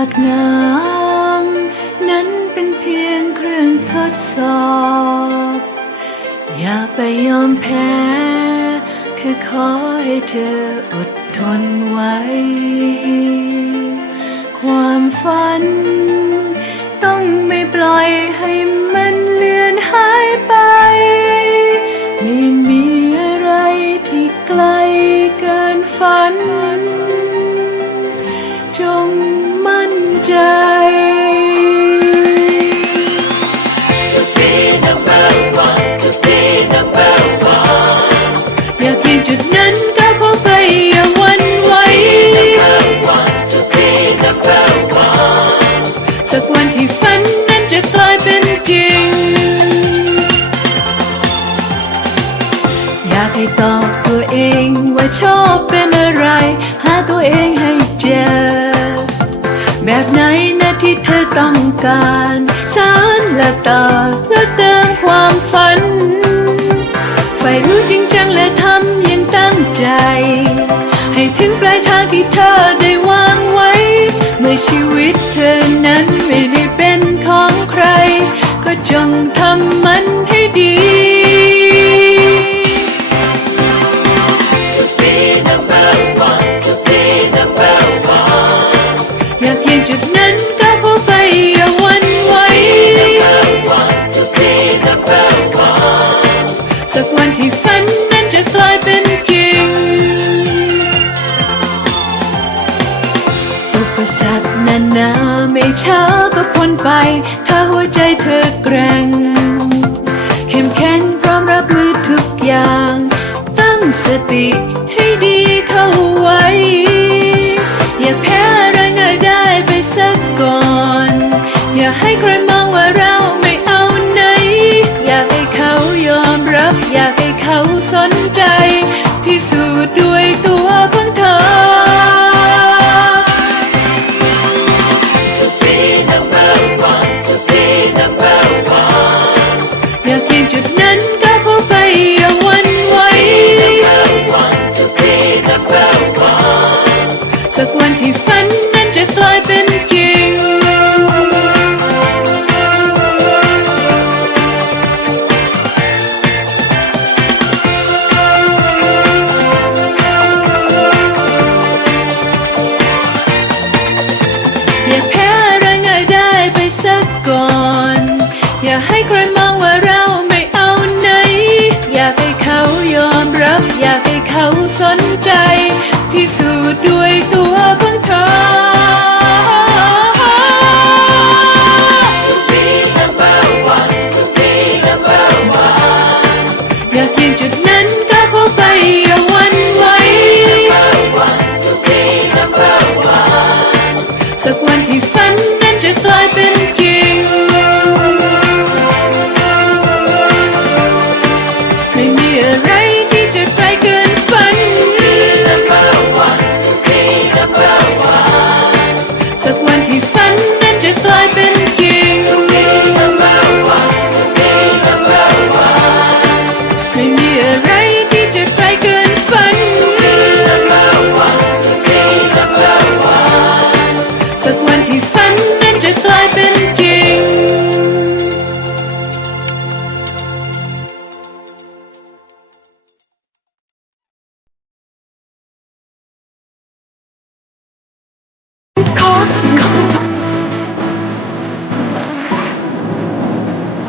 ากน้ำนั้นเป็นเพียงเครื่องทดสอบ อย่าไปยอมแพ้ คือขอให้เธออดทนไว้ ความฝัน ต้องไม่ปล่อยให้มันเลือนหายไป ไม่มีอะไรที่ไกลเกินฝัน ให้ตอบตัวเองว่าชอบเป็นอะไร หาตัวเองให้เจอ แบบไหนนะที่เธอต้องการสารและต่อและเติมความฝันใฝ่รู้จริงจังและทำอยังตั้งใจ ให้ถึงปลายทางที่เธอได้วางไว้ เมื่อชีวิตเธอ ปสรรคนานาไม่ช้าก็พ้นไป ถ้าหัวใจเธอแกร่งเข้มแข็งพร้อมรับมือทุกอย่าง ตั้งสติให้ดีเข้าไว้ อย่าแพ้อะไรง่ายได้ไปสักก่อน อย่าให้ใครมองว่าเราไม่เอาไหน อยากให้เขายอมรับ อยากให้เขาสนใจ พิสูจน์ด้วยตัว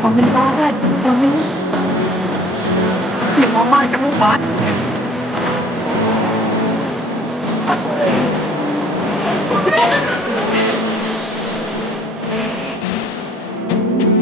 ของเป็นบ้านของเป็นอย่ามองบ้านกับลูกบ้าน